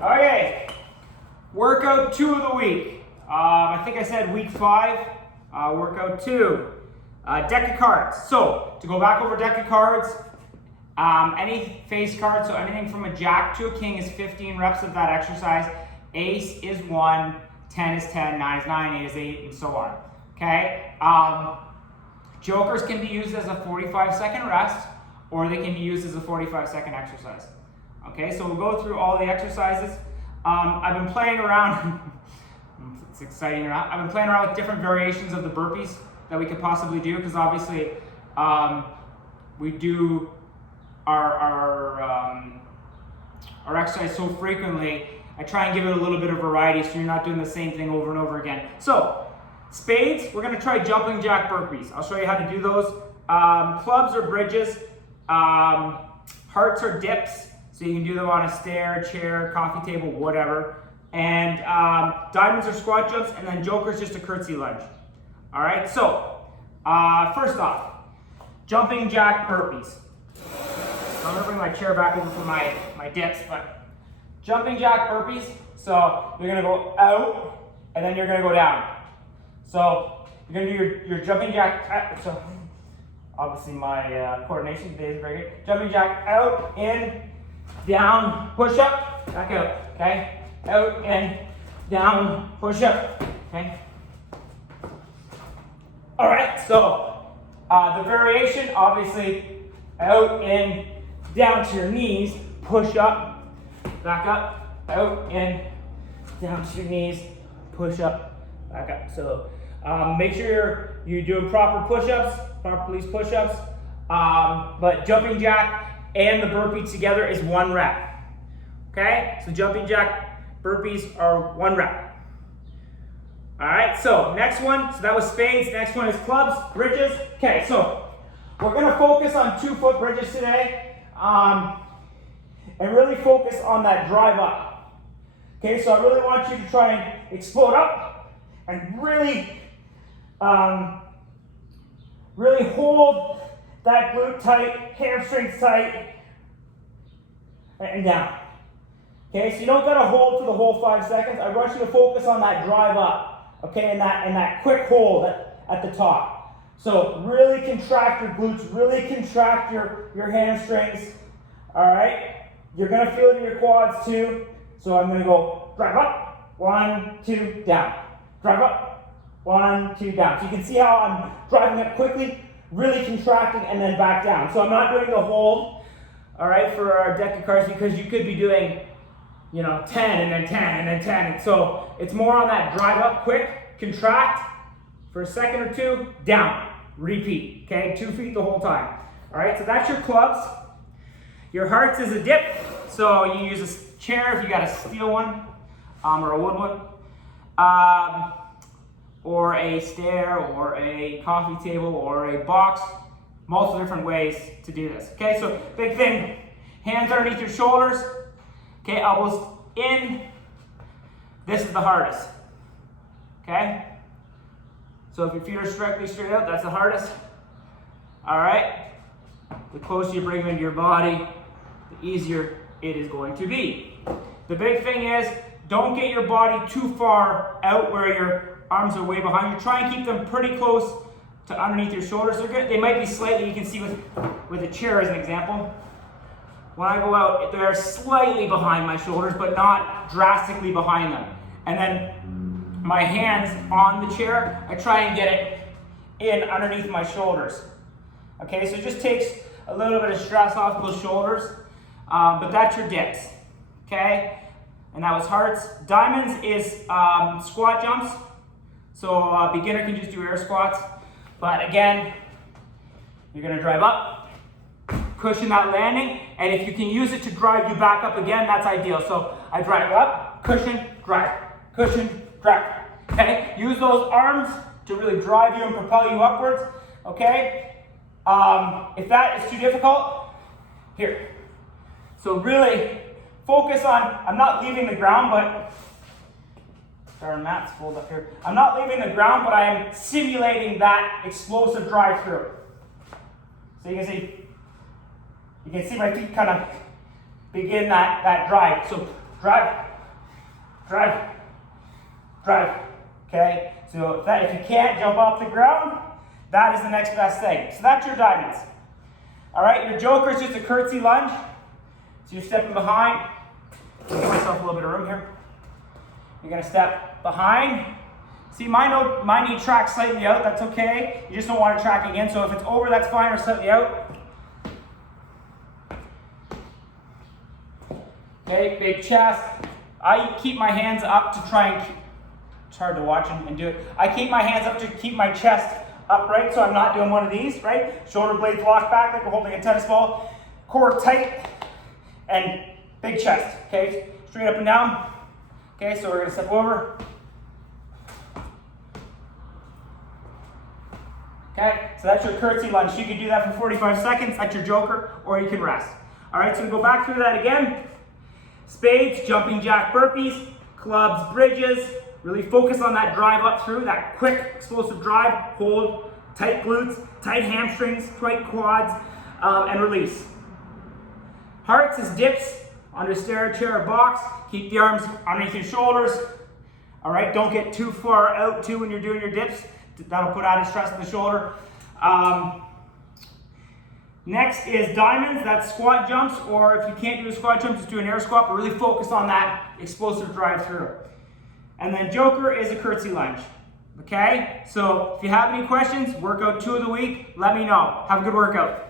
Okay, workout 2 of the week. I think I said week 5, workout 2. Deck of cards. So, to go back over deck of cards, any face card, so anything from a jack to a king is 15 reps of that exercise. Ace is 1, 10 is 10, 9 is 9, 8 is 8, and so on. Okay? Jokers can be used as a 45-second rest, or they can be used as a 45-second exercise. Okay, so we'll go through all the exercises. I've been playing around, it's exciting around. I've been playing around with different variations of the burpees that we could possibly do, because obviously we do our exercise so frequently. I try and give it a little bit of variety so you're not doing the same thing over and over again. So, spades, we're gonna try jumping jack burpees. I'll show you how to do those. Clubs or bridges, hearts or dips, so you can do them on a stair, chair, coffee table, whatever. And diamonds or squat jumps, and then jokers just a curtsy lunge. All right, so first off, jumping jack burpees. So I'm gonna bring my chair back over for my dips, but jumping jack burpees, so you're gonna go out, and then you're gonna go down. So you're gonna do your jumping jack, so obviously my coordination today is very good. Jumping jack out, in, down, push up, back out, okay? Out, in, down, push up, okay? All right, so the variation, obviously, out, in, down to your knees, push up, back up, out, in, down to your knees, push up, back up. So make sure you're doing proper push-ups, proper police push-ups, but jumping jack and the burpee together is 1 rep. Okay, so jumping jack burpees are 1 rep. All right, so next one, so that was spades. Next one is clubs, bridges. Okay, so we're gonna focus on 2-foot bridges today, and really focus on that drive up. Okay, so I really want you to try and explode up and really, really hold that glute tight, hamstrings tight, and down. Okay, so you don't gotta hold for the whole 5 seconds. I want you to focus on that drive up, okay, and that quick hold at the top. So really contract your glutes, really contract your hamstrings, all right? You're gonna feel it in your quads too. So I'm gonna go drive up, 1, 2, down. Drive up, 1, 2, down. So you can see how I'm driving up quickly, really contracting, and then back down. So I'm not doing the hold, all right, for our deck of cards, because you could be doing, 10 and then 10 and then 10. And so it's more on that drive up quick, contract for a second or 2, down, repeat, okay? 2 feet the whole time. All right, so that's your clubs. Your hearts is a dip. So you use a chair if you got a steel one, or a wood one, or a stair, or a coffee table, or a box. Multiple different ways to do this. Okay, so big thing, hands underneath your shoulders. Okay, elbows in. This is the hardest. Okay? So if your feet are directly straight out, that's the hardest. All right? The closer you bring them into your body, the easier it is going to be. The big thing is, don't get your body too far out where your arms are way behind you. Try and keep them pretty close to underneath your shoulders. They might be slightly, you can see with a chair as an example. When I go out, they're slightly behind my shoulders, but not drastically behind them. And then my hands on the chair, I try and get it in underneath my shoulders. Okay, so it just takes a little bit of stress off those shoulders, but that's your dips, okay? And that was hearts. Diamonds is squat jumps. So a beginner can just do air squats. But again, you're gonna drive up, cushion that landing, and if you can use it to drive you back up again, that's ideal. So I drive up, cushion, drive, okay? Use those arms to really drive you and propel you upwards, okay? If that is too difficult, here. So really focus on, I'm not leaving the ground, but, sorry, Matt's fold up here. I'm not leaving the ground, but I am simulating that explosive drive through. So you can see my feet kind of begin that drive. So drive, drive, drive. Okay, so if you can't jump off the ground, that is the next best thing. So that's your diamonds. All right, your joker is just a curtsy lunge. So you're stepping behind. Give myself a little bit of room here. You're gonna step behind. See, my knee tracks slightly out, that's okay. You just don't want to track again, so if it's over, that's fine, or slightly out. Okay, big chest. I keep my hands up to try and, it's hard to watch and do it. I keep my hands up to keep my chest upright, so I'm not doing one of these, right? Shoulder blades locked back like we're holding a tennis ball. Core tight, and big chest, okay? Straight up and down. Okay, so we're gonna step over. Okay, so that's your curtsy lunge. You can do that for 45 seconds, that's your joker, or you can rest. All right, so we go back through that again. Spades, jumping jack burpees, clubs, bridges. Really focus on that drive up through, that quick explosive drive, hold, tight glutes, tight hamstrings, tight quads, and release. Hearts is dips under stair, chair, or box. Keep the arms underneath your shoulders. All right, don't get too far out too when you're doing your dips. That'll put added stress on the shoulder. Next is diamonds, that's squat jumps, or if you can't do a squat jump, just do an air squat, but really focus on that explosive drive through. And then joker is a curtsy lunge. Okay, so if you have any questions, workout 2 of the week, let me know. Have a good workout.